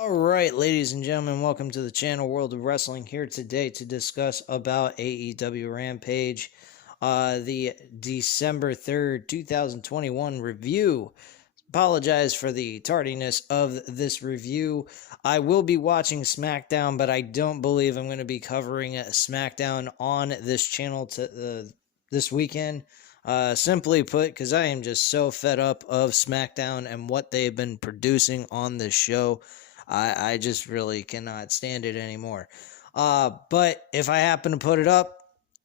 All right, ladies and gentlemen, welcome to the channel World of Wrestling. Here today to discuss about AEW Rampage, the December 3rd, 2021 review. Apologize for the tardiness of this review. I will be watching SmackDown, but I don't believe I'm going to be covering SmackDown on this channel this weekend. Simply put, because I am just so fed up of SmackDown and what they've been producing on this show. I just really cannot stand it anymore. But if I happen to put it up,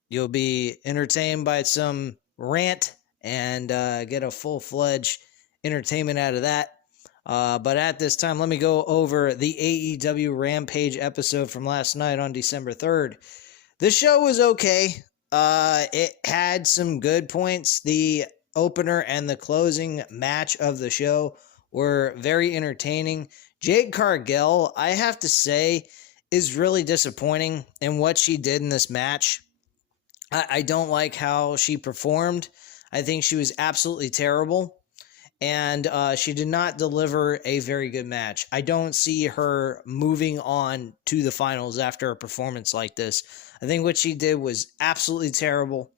you'll be entertained by some rant and get a full-fledged entertainment out of that. But at this time, let me go over the AEW Rampage episode from last night on December 3rd. The show was okay. It had some good points. The opener and the closing match of the show were very entertaining. Jade Cargill, I have to say, is really disappointing in what she did in this match. I don't like how she performed. I think she was absolutely terrible. And she did not deliver a very good match. I don't see her moving on to the finals after a performance like this. I think what she did was absolutely terrible.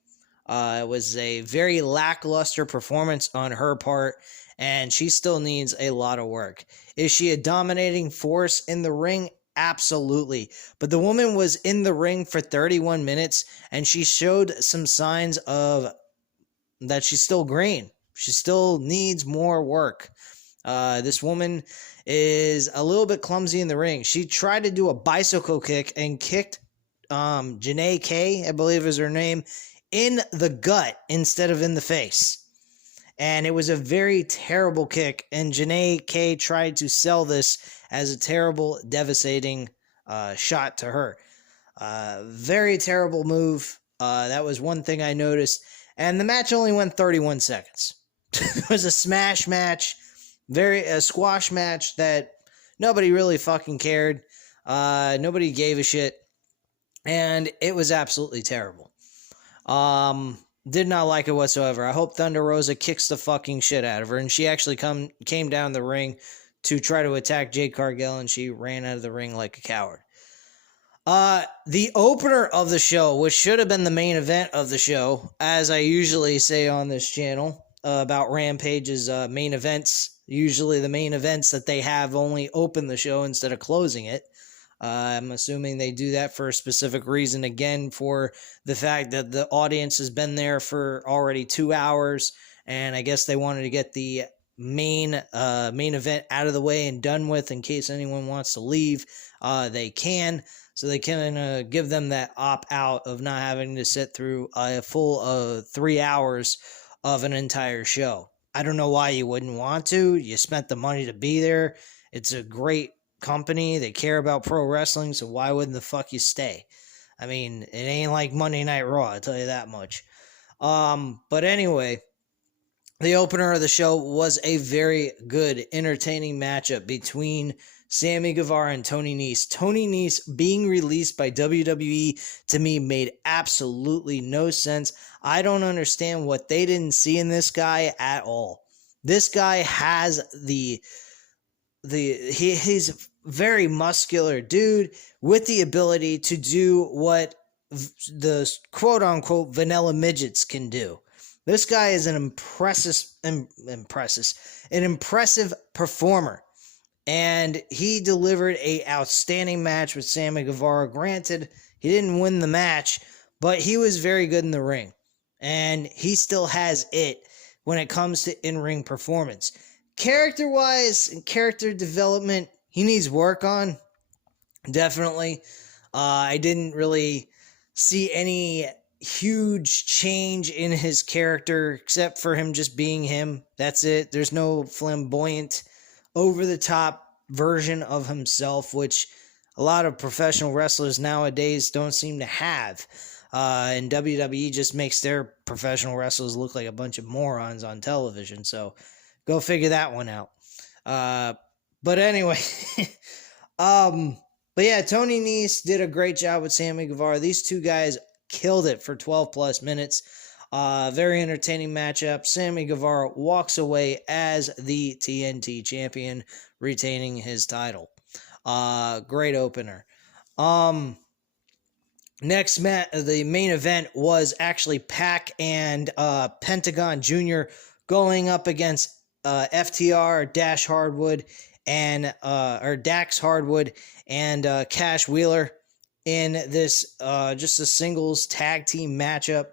It was a very lackluster performance on her part, and she still needs a lot of work. Is she a dominating force in the ring? Absolutely. But the woman was in the ring for 31 minutes, and she showed some signs of that she's still green. She still needs more work. This woman is a little bit clumsy in the ring. She tried to do a bicycle kick and kicked Janae K, I believe is her name, in the gut instead of in the face. And it was a very terrible kick, and Janae K tried to sell this as a terrible, devastating shot to her. Very terrible move. That was one thing I noticed. And the match only went 31 seconds. It was a smash match, a squash match that nobody really fucking cared. Nobody gave a shit. And it was absolutely terrible. Did not like it whatsoever. I hope Thunder Rosa kicks the fucking shit out of her. And she actually came down the ring to try to attack Jade Cargill, and she ran out of the ring like a coward. The opener of the show, which should have been the main event of the show, as I usually say on this channel about Rampage's main events, usually the main events that they have only open the show instead of closing it. I'm assuming they do that for a specific reason, again, for the fact that the audience has been there for already 2 hours, and I guess they wanted to get the main event out of the way and done with in case anyone wants to leave. They can, so they can give them that opt-out of not having to sit through a full 3 hours of an entire show. I don't know why you wouldn't want to. You spent the money to be there. It's a great company. They care about pro wrestling, so why wouldn't the fuck you stay? I mean, it ain't like Monday Night Raw, I'll tell you that much. But anyway, the opener of the show was a very good, entertaining matchup between Sammy Guevara and Tony Nese. Tony Nese being released by WWE, to me, made absolutely no sense. I don't understand what they didn't see in this guy at all. This guy has he's very muscular dude with the ability to do what the quote-unquote vanilla midgets can do. This guy is an impressive performer, and he delivered a outstanding match with Sammy Guevara. Granted, he didn't win the match, but he was very good in the ring, and he still has it when it comes to in-ring performance. Character-wise and character development, he needs work on, definitely. I didn't really see any huge change in his character except for him just being him. That's it. There's no flamboyant, over-the-top version of himself, which a lot of professional wrestlers nowadays don't seem to have. And WWE just makes their professional wrestlers look like a bunch of morons on television, so go figure that one out. But anyway, but yeah, Tony Nese did a great job with Sammy Guevara. These two guys killed it for 12 plus minutes. Very entertaining matchup. Sammy Guevara walks away as the TNT champion, retaining his title. Great opener. Next the main event was actually Pac and Pentagon Jr. going up against FTR, Dash Hardwood, and or Dax Hardwood and Cash Wheeler in this just a singles tag team matchup.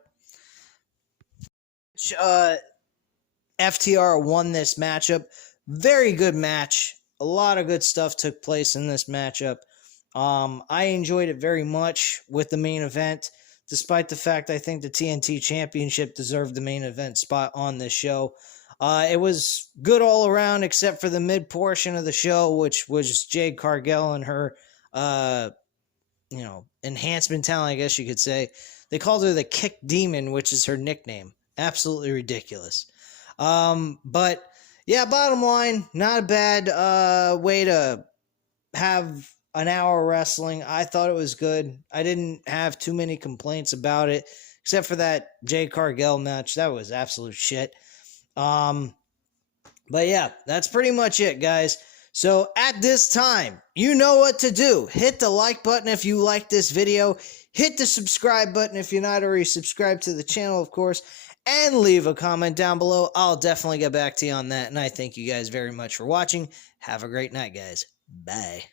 FTR won this matchup. Very good match. A lot of good stuff took place in this matchup. I enjoyed it very much with the main event, despite the fact I think the TNT Championship deserved the main event spot on this show. It was good all around except for the mid portion of the show, which was Jade Cargill and her, enhancement talent, I guess you could say. They called her the Kick Demon, which is her nickname. Absolutely ridiculous. But yeah, bottom line, not a bad way to have an hour wrestling. I thought it was good. I didn't have too many complaints about it, except for that Jade Cargill match. That was absolute shit. But yeah, that's pretty much it, guys. So at this time, you know what to do. Hit the like button if you like this video. Hit the subscribe button if you're not already subscribed to the channel, of course. And leave a comment down below. I'll definitely get back to you on that. And I thank you guys very much for watching. Have a great night, guys. Bye.